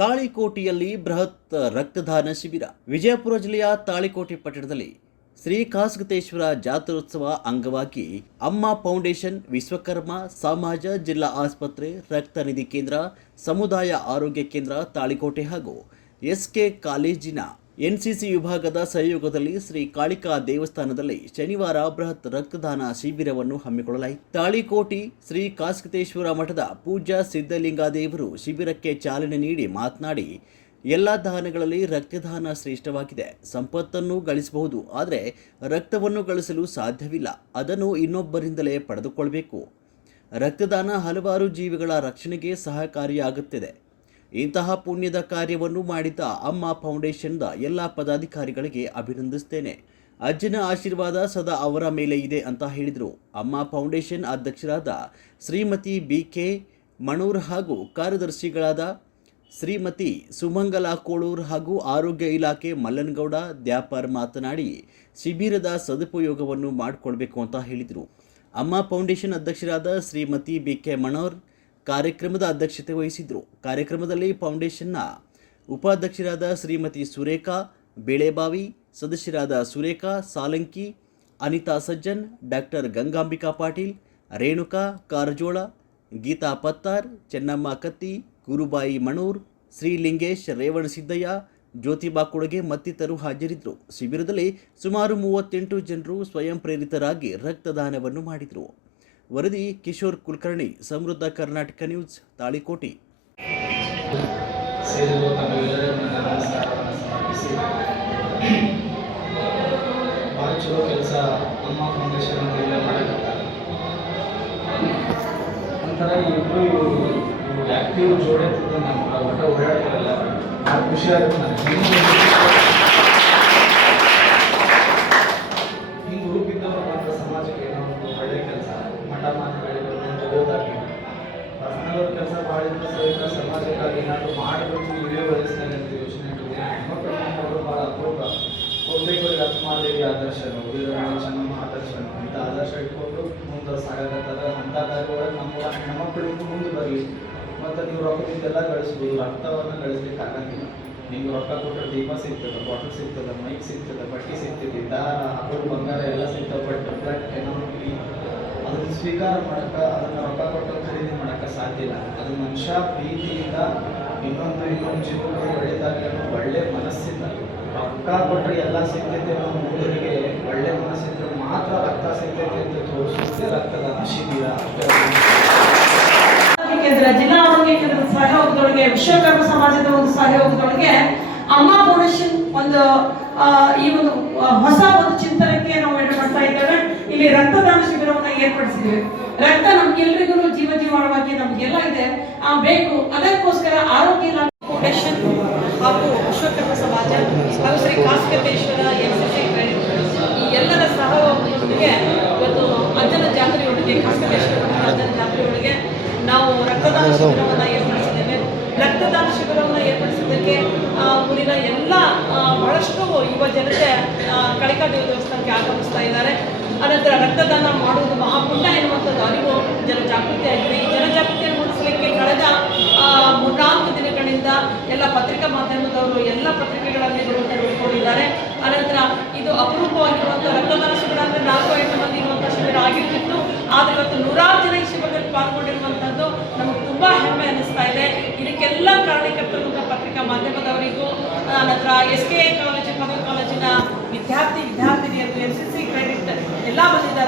ತಾಳಿಕೋಟೆಯಲ್ಲಿ ಬೃಹತ್ ರಕ್ತದಾನ ಶಿಬಿರ. ವಿಜಯಪುರ ಜಿಲ್ಲೆಯ ತಾಳಿಕೋಟೆ ಪಟ್ಟಣದಲ್ಲಿ ಶ್ರೀ ಕಾಸಗತೇಶ್ವರ ಜಾತ್ರೋತ್ಸವ ಅಂಗವಾಗಿ ಅಮ್ಮ ಫೌಂಡೇಶನ್, ವಿಶ್ವಕರ್ಮ ಸಮಾಜ, ಜಿಲ್ಲಾ ಆಸ್ಪತ್ರೆ, ರಕ್ತ ನಿಧಿ ಕೇಂದ್ರ, ಸಮುದಾಯ ಆರೋಗ್ಯ ಕೇಂದ್ರ ತಾಳಿಕೋಟೆ ಹಾಗೂ ಎಸ್ಕೆ ಕಾಲೇಜಿನ ಎನ್ಸಿಸಿ ವಿಭಾಗದ ಸಹಯೋಗದಲ್ಲಿ ಶ್ರೀ ಕಾಳಿಕಾ ದೇವಸ್ಥಾನದಲ್ಲಿ ಶನಿವಾರ ಬೃಹತ್ ರಕ್ತದಾನ ಶಿಬಿರವನ್ನು ಹಮ್ಮಿಕೊಳ್ಳಲಾಯಿತು. ತಾಳಿಕೋಟೆ ಶ್ರೀ ಕಾಸಗತೇಶ್ವರ ಮಠದ ಪೂಜ್ಯ ಸಿದ್ಧಲಿಂಗದೇವರು ಶಿಬಿರಕ್ಕೆ ಚಾಲನೆ ನೀಡಿ ಮಾತನಾಡಿ, ಎಲ್ಲ ದಾನಗಳಲ್ಲಿ ರಕ್ತದಾನ ಶ್ರೇಷ್ಠವಾಗಿದೆ. ಸಂಪತ್ತನ್ನು ಗಳಿಸಬಹುದು, ಆದರೆ ರಕ್ತವನ್ನು ಗಳಿಸಲು ಸಾಧ್ಯವಿಲ್ಲ. ಅದನ್ನು ಇನ್ನೊಬ್ಬರಿಂದಲೇ ಪಡೆದುಕೊಳ್ಳಬೇಕು. ರಕ್ತದಾನ ಹಲವಾರು ಜೀವಿಗಳ ರಕ್ಷಣೆಗೆ ಸಹಕಾರಿಯಾಗುತ್ತದೆ. ಇಂತಹ ಪುಣ್ಯದ ಕಾರ್ಯವನ್ನು ಮಾಡಿದ ಅಮ್ಮ ಫೌಂಡೇಶನ್ದ ಎಲ್ಲ ಪದಾಧಿಕಾರಿಗಳಿಗೆ ಅಭಿನಂದಿಸುತ್ತೇನೆ. ಅಜ್ಜನ ಆಶೀರ್ವಾದ ಸದಾ ಅವರ ಮೇಲೆ ಇದೆ ಅಂತ ಹೇಳಿದರು. ಅಮ್ಮ ಫೌಂಡೇಶನ್ ಅಧ್ಯಕ್ಷರಾದ ಶ್ರೀಮತಿ BK ಮಣೂರ್ ಹಾಗೂ ಕಾರ್ಯದರ್ಶಿಗಳಾದ ಶ್ರೀಮತಿ ಸುಮಂಗಲ ಕೋಳೂರ್ ಹಾಗೂ ಆರೋಗ್ಯ ಇಲಾಖೆ ಮಲ್ಲನಗೌಡ ದ್ಯಾಪರ್ ಮಾತನಾಡಿ, ಶಿಬಿರದ ಸದುಪಯೋಗವನ್ನು ಮಾಡಿಕೊಳ್ಬೇಕು ಅಂತ ಹೇಳಿದರು. ಅಮ್ಮ ಫೌಂಡೇಶನ್ ಅಧ್ಯಕ್ಷರಾದ ಶ್ರೀಮತಿ BK ಮಣೂರ್ ಕಾರ್ಯಕ್ರಮದ ಅಧ್ಯಕ್ಷತೆ ವಹಿಸಿದ್ದರು. ಕಾರ್ಯಕ್ರಮದಲ್ಲಿ ಫೌಂಡೇಶನ್ನ ಉಪಾಧ್ಯಕ್ಷರಾದ ಶ್ರೀಮತಿ ಸುರೇಖಾ ಬೇಳೆಬಾವಿ, ಸದಸ್ಯರಾದ ಸುರೇಖಾ ಸಾಲಂಕಿ, ಅನಿತಾ ಸಜ್ಜನ್, ಡಾಕ್ಟರ್ ಗಂಗಾಂಬಿಕಾ ಪಾಟೀಲ್, ರೇಣುಕಾ ಕಾರಜೋಳ, ಗೀತಾ ಪತ್ತಾರ್, ಚೆನ್ನಮ್ಮ ಕತ್ತಿ, ಗುರುಬಾಯಿ ಮಣೂರ್, ಶ್ರೀಲಿಂಗೇಶ್ ರೇವಣಸಿದ್ದಯ್ಯ, ಜ್ಯೋತಿಬಾ ಕೊಡಗೆ ಮತ್ತಿತರರು ಹಾಜರಿದ್ದರು. ಶಿಬಿರದಲ್ಲಿ ಸುಮಾರು 38 ಜನರು ಸ್ವಯಂ ಪ್ರೇರಿತರಾಗಿ ರಕ್ತದಾನವನ್ನು ಮಾಡಿದರು. ವರದಿ ಕಿಶೋರ್ ಕುಲಕರ್ಣಿ, ಸಮೃದ್ಧ ಕರ್ನಾಟಕ ನ್ಯೂಸ್, ತಾಳಿಕೋಟೆ. ಭಾಳ ಚಲೋ ಕೆಲಸ ಅಮ್ಮ ಫೌಂಡೇಶನ್ ಅಂತ ಮಾಡಕತ್ತಾರೆ. ಒಂಥರ ಇಬ್ಬರು ಆ್ಯಕ್ಟಿವ್ ಜೋಡೈತಿದ್ದ ನಮ್ಮ ಒಟ್ಟ ಓಡಾಡ್ತಾರಲ್ಲ, ಭಾಳ ಖುಷಿ ಆಗುತ್ತೆ ನನಗೆ. ಹಿಂಗೆ ಗ್ರೂಪ್ ಇದ್ದವರು ಮಾತ್ರ ಸಮಾಜಕ್ಕೆ ಏನೋ ಒಂದು ಒಳ್ಳೆಯ ಕೆಲಸ ಮಠ ಮಾತುಗಳಿಗೂ ಓದಾಗಿ ಪರ್ಸನಲ್ ಕೆಲಸ ಮಾಡಿದ್ರು ಸಹಿತ ಸಮಾಜಕ್ಕಾಗಿ ಏನಾದರೂ ಮಾಡಬೇಕು, ವಿಡಿಯೋ ಬೆಳೆಸ್ತಾರೆ ಅಂತ ಯೋಚನೆ ಇಟ್ಟಿದೆ. ಹೆಣ್ಮಕ್ಳು ಭಾಳ ಅಪರೂಪ. ಹೋಗ್ಬೇಕು ಲಕ್ಷ್ಮಾದೇವಿ ಆದರ್ಶನು, ವೀರರಾಣಿ ಚೆನ್ನಮ್ಮ ಆದರ್ಶನು, ಇಂಥ ಆದರ್ಶ ಇಟ್ಕೊಂಡು ಮುಂದೆ ಸಾಗಕತ್ತದ. ಅಂಥ ಕಾರ್ಯಗಳು ನಮ್ಮ ಹೆಣ್ಮಕ್ಳಿಗೂ ಮುಂದೆ ಬರಲಿ. ಮತ್ತು ನೀವು ರೊಕ್ಕದಿಂದೆಲ್ಲ ಗಳಿಸ್ಬೋದು, ರಕ್ತವನ್ನು ಗಳಿಸ್ಲಿಕ್ಕೆ ಆಗಂಗಿಲ್ಲ. ನಿಮ್ಗೆ ರೊಕ್ಕ ಕೊಟ್ಟರೆ ದೀಪ ಸಿಗ್ತದೆ, ಬಾಟಲ್ ಸಿಗ್ತದೆ, ಮೈಕ್ ಸಿಗ್ತದೆ, ಬಟ್ಟೆ ಸಿಗ್ತದೆ, ದಾರ, ಹಗಲು ಬಂಗಾರ ಎಲ್ಲ ಸಿಗ್ತವೆ. ಬಟ್ ಬ್ಲಡ್ ಎನಾಮಿಕಲಿ ಅದನ್ನು ಸ್ವೀಕಾರ ಮಾಡೋಕ್ಕೆ, ಅದನ್ನು ರೊಕ್ಕ ಕೊಟ್ಟು ಖರೀದಿ ಮಾಡೋಕ್ಕೆ ಸಾಧ್ಯ ಇಲ್ಲ. ಅದು ಮನುಷ್ಯ ಪ್ರೀತಿಯಿಂದ ಇನ್ನೊಂದು ಜೀವನ ಬೆಳೆದಾಗ ಒಳ್ಳೆ ಮನಸ್ಸಿಂದ ರೊಕ್ಕ ಕೊಟ್ಟರೆ ಎಲ್ಲ ಸಿಗ್ತೈತೆ ಅನ್ನೋ ಮೂಡರಿಗೆ ಒಳ್ಳೆ ಮನಸ್ಸಿದ್ರೆ ಮಾತ್ರ ರಕ್ತ ಸಿಗ್ತೈತೆ ಅಂತ ತೋರಿಸುತ್ತೆ ರಕ್ತದಾನ ಶಿಬಿರ. ಜಿಲ್ಲಾ ಆರೋಗ್ಯ ಕೇಂದ್ರದ ಸಹಯೋಗದೊಳಗೆ, ವಿಶ್ವಕರ್ಮ ಸಮಾಜದ ಒಂದು ಸಹಯೋಗದೊಳಗೆ ಅಮ್ಮ ಫೌಂಡೇಶನ್ ಒಂದು ಈ ಒಂದು ಹೊಸ ಒಂದು ಚಿಂತನಕ್ಕೆ ನಾವು ಏನು ಮಾಡ್ತಾ ಇದ್ದೇವೆ. ಇಲ್ಲಿ ರಕ್ತದಾನ ಶಿಬಿರವನ್ನು ಏರ್ಪಡಿಸಿದ್ದೇವೆ. ರಕ್ತ ನಮ್ಗೆಲ್ಲರಿಗೂ ಜೀವಜೀವಾಳವಾಗಿ ನಮಗೆಲ್ಲ ಇದೆ, ಬೇಕು. ಅದಕ್ಕೋಸ್ಕರ ಆರೋಗ್ಯ ಇಲಾಖೆ ಫೌಂಡೇಶನ್ ಹಾಗೂ ವಿಶ್ವಕರ್ಮ ಸಮಾಜ ಹಾಗೂ ಶ್ರೀ ಕಾಸಗತೇಶ್ವರ ಎನ್ಸಿಸಿ ಈ ಎಲ್ಲರ ಸಹಯೋಗದೊಂದಿಗೆ ಇವತ್ತು ಅಜ್ಜನ ಜಾತ್ರೆಯೊಳಗೆ, ಕಾಸಗತೇಶ್ವರ ಅಜ್ಜನ ಜಾತ್ರೆಯೊಳಗೆ ನಾವು ರಕ್ತದಾನ ಶಿಬಿರವನ್ನು ಏರ್ಪಡಿಸಿದ್ದೇವೆ. ರಕ್ತದಾನ ಶಿಬಿರವನ್ನು ಏರ್ಪಡಿಸಿದ್ದಕ್ಕೆ ಊರಿನ ಎಲ್ಲ ಬಹಳಷ್ಟು ಯುವ ಜನತೆ ಕಾಳಿಕಾ ದೇವಸ್ಥಾನಕ್ಕೆ ಆಗಮಿಸ್ತಾ ಇದ್ದಾರೆ. ಅನಂತರ ರಕ್ತದಾನ ಮಾಡುವುದು ಮಹಾಪುಣ್ಯ ಎನ್ನುವಂಥದ್ದು ಅರಿವು ಜನಜಾಗೃತಿ ಆಗಿದೆ. ಈ ಜನಜಾಗೃತಿಯನ್ನು ಮೂಡಿಸಲಿಕ್ಕೆ ಕಳೆದ 3-4 ದಿನಗಳಿಂದ ಎಲ್ಲ ಪತ್ರಿಕಾ ಮಾಧ್ಯಮದವರು ಎಲ್ಲ ಪತ್ರಿಕೆಗಳಲ್ಲಿ ನೋಡಿಕೊಂಡಿದ್ದಾರೆ. ಅನಂತರ ಇದು ಅಪರೂಪವಾಗಿರುವಂಥ ರಕ್ತದಾನ ಶಿಬಿರ ಅಂದರೆ 4-5 ಮಂದಿ ಇರುವಂಥ ಶಿಬಿರ ಆಗಿರ್ತಿತ್ತು. ಆದರೆ ಇವತ್ತು 100 ಜನ ಈ ಶಿಬಿರದಲ್ಲಿ ಪಾಲ್ಗೊಂಡಿರುವಂಥದ್ದು ನಮಗೆ ತುಂಬ ಹೆಮ್ಮೆ ಅನ್ನಿಸ್ತಾ ಇದೆ. ಇದಕ್ಕೆಲ್ಲ ಕಾರಣಕರ್ತರು ಪತ್ರಿಕಾ ಮಾಧ್ಯಮದವರಿಗೂ, ಅನಂತರ SK ಕಾಲೇಜು, ಪದವಿ ಕಾಲೇಜಿನ ವಿದ್ಯಾರ್ಥಿನಿಯರು, NCC ಕ್ರೆಡಿಟ್ ಎಲ್ಲ ಬಂದಿದ್ದಾರೆ.